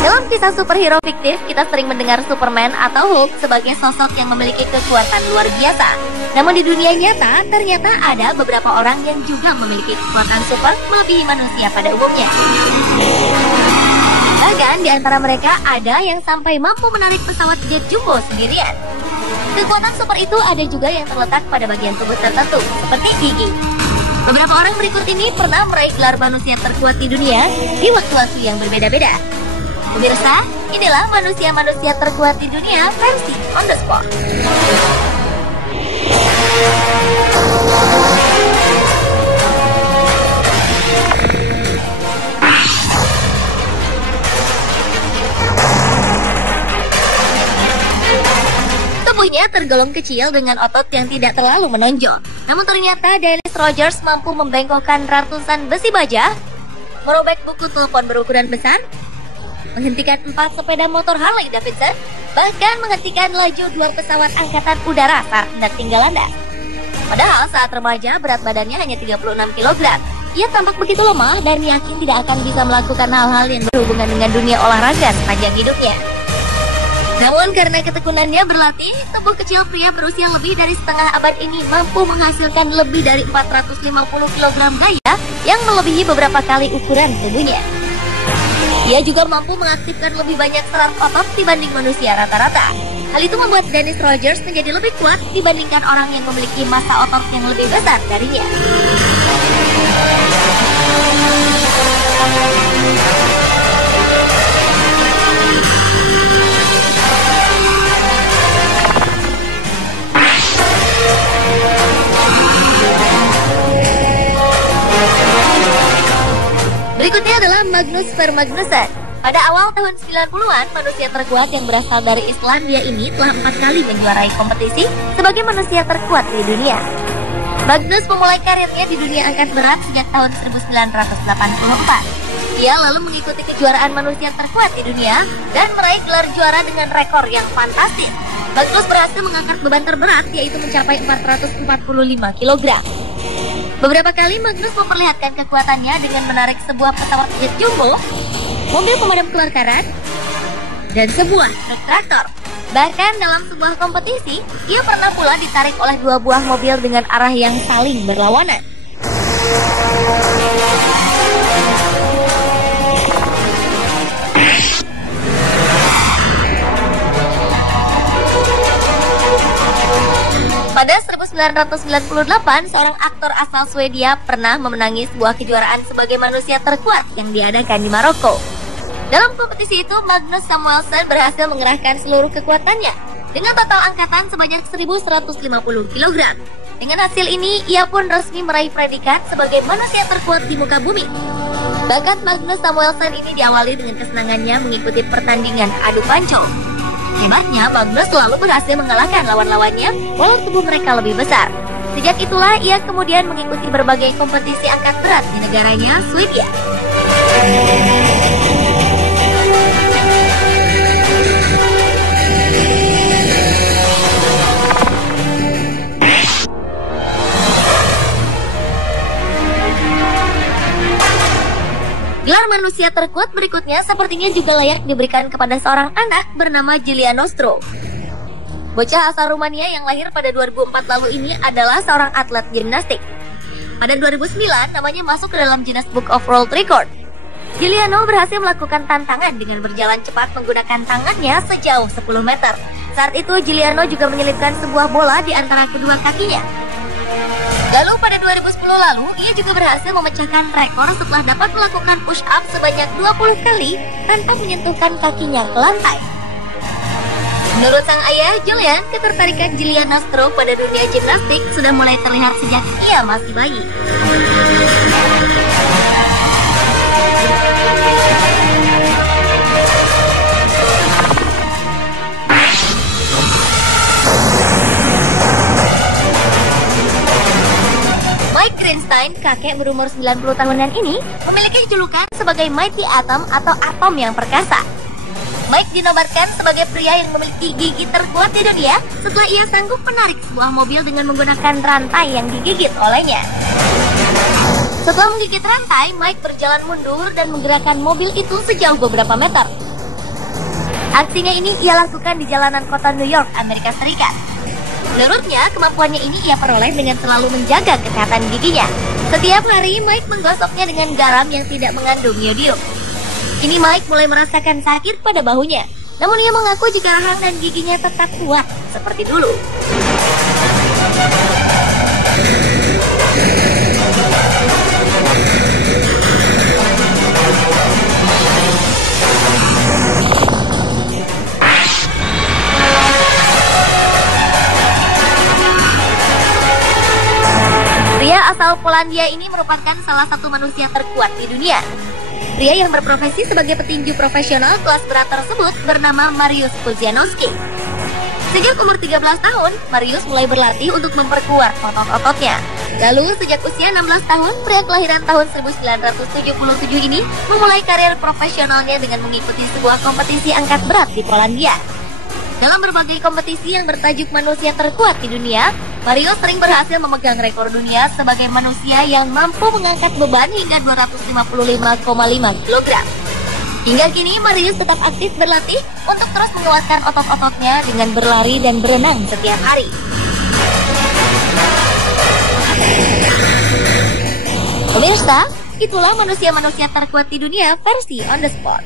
Dalam kisah superhero fiktif, kita sering mendengar Superman atau Hulk sebagai sosok yang memiliki kekuatan luar biasa. Namun di dunia nyata, ternyata ada beberapa orang yang juga memiliki kekuatan super melebihi manusia pada umumnya. Bahkan di antara mereka ada yang sampai mampu menarik pesawat jet jumbo sendirian. Kekuatan super itu ada juga yang terletak pada bagian tubuh tertentu, seperti gigi. Beberapa orang berikut ini pernah meraih gelar manusia terkuat di dunia di waktu-waktu yang berbeda-beda. Pemirsa, inilah manusia-manusia terkuat di dunia versi on the spot. Tubuhnya tergolong kecil dengan otot yang tidak terlalu menonjol. Namun ternyata Dennis Rogers mampu membengkokkan ratusan besi baja, merobek buku telepon berukuran besar, menghentikan 4 sepeda motor Harley Davidson, bahkan menghentikan laju 2 pesawat angkatan udara saat hendak tinggal landas. Padahal saat remaja berat badannya hanya 36 kg. Ia tampak begitu lemah dan yakin tidak akan bisa melakukan hal-hal yang berhubungan dengan dunia olahraga sepanjang hidupnya. Namun karena ketekunannya berlatih, tubuh kecil pria berusia lebih dari setengah abad ini mampu menghasilkan lebih dari 450 kg gaya yang melebihi beberapa kali ukuran tubuhnya. Ia juga mampu mengaktifkan lebih banyak serat otot dibanding manusia rata-rata. Hal itu membuat Dennis Rogers menjadi lebih kuat dibandingkan orang yang memiliki massa otot yang lebih besar darinya. Berikutnya adalah Magnus Vermagnussen. Pada awal tahun 90-an, manusia terkuat yang berasal dari Islandia ini telah 4 kali menjuarai kompetisi sebagai manusia terkuat di dunia. Magnus memulai karirnya di dunia angkat berat sejak tahun 1984. Ia lalu mengikuti kejuaraan manusia terkuat di dunia dan meraih gelar juara dengan rekor yang fantastis. Magnus berhasil mengangkat beban terberat, yaitu mencapai 445 kg. Beberapa kali Magnus memperlihatkan kekuatannya dengan menarik sebuah pesawat jet jumbo, mobil pemadam kebakaran, dan sebuah truk traktor. Bahkan dalam sebuah kompetisi, ia pernah pula ditarik oleh 2 buah mobil dengan arah yang saling berlawanan. Pada 1998, seorang aktor asal Swedia pernah memenangi sebuah kejuaraan sebagai manusia terkuat yang diadakan di Maroko. Dalam kompetisi itu, Magnus Samuelsson berhasil mengerahkan seluruh kekuatannya dengan total angkatan sebanyak 1.150 kg. Dengan hasil ini, ia pun resmi meraih predikat sebagai manusia terkuat di muka bumi. Bakat Magnus Samuelsson ini diawali dengan kesenangannya mengikuti pertandingan adu pancong. Hebatnya, Magnus selalu berhasil mengalahkan lawan-lawannya walau tubuh mereka lebih besar. Sejak itulah ia kemudian mengikuti berbagai kompetisi angkat berat di negaranya, Swedia. Gelar manusia terkuat berikutnya sepertinya juga layak diberikan kepada seorang anak bernama Julian Nostro. Bocah asal Rumania yang lahir pada 2004 lalu ini adalah seorang atlet gimnastik. Pada 2009, namanya masuk ke dalam Guinness Book of World Record. Giuliano berhasil melakukan tantangan dengan berjalan cepat menggunakan tangannya sejauh 10 meter. Saat itu, Giuliano juga menyelipkan sebuah bola di antara kedua kakinya. Lalu pada 2010 lalu, ia juga berhasil memecahkan rekor setelah dapat melakukan push-up sebanyak 20 kali tanpa menyentuhkan kakinya ke lantai. Menurut sang ayah, Julian, ketertarikan Julian Nostro pada dunia gimnastik sudah mulai terlihat sejak ia masih bayi. Mike Greenstein, kakek berumur 90 tahunan ini, memiliki julukan sebagai Mighty Atom atau atom yang perkasa. Mike dinobatkan sebagai pria yang memiliki gigi terkuat di dunia setelah ia sanggup menarik sebuah mobil dengan menggunakan rantai yang digigit olehnya. Setelah menggigit rantai, Mike berjalan mundur dan menggerakkan mobil itu sejauh beberapa meter. Aksinya ini ia lakukan di jalanan kota New York, Amerika Serikat. Menurutnya, kemampuannya ini ia peroleh dengan selalu menjaga kesehatan giginya. Setiap hari, Mike menggosoknya dengan garam yang tidak mengandung iodium. Kini Mike mulai merasakan sakit pada bahunya. Namun ia mengaku jika rahang dan giginya tetap kuat seperti dulu. Pria asal Polandia ini merupakan salah satu manusia terkuat di dunia. Pria yang berprofesi sebagai petinju profesional kelas berat tersebut bernama Mariusz Pudzianowski. Sejak umur 13 tahun, Mariusz mulai berlatih untuk memperkuat otot-ototnya. Lalu, sejak usia 16 tahun, pria kelahiran tahun 1977 ini memulai karir profesionalnya dengan mengikuti sebuah kompetisi angkat berat di Polandia. Dalam berbagai kompetisi yang bertajuk manusia terkuat di dunia, Mariusz sering berhasil memegang rekor dunia sebagai manusia yang mampu mengangkat beban hingga 255,5 kg. Hingga kini, Mariusz tetap aktif berlatih untuk terus menguatkan otot-ototnya dengan berlari dan berenang setiap hari. Pemirsa, itulah manusia-manusia terkuat di dunia versi On The Spot.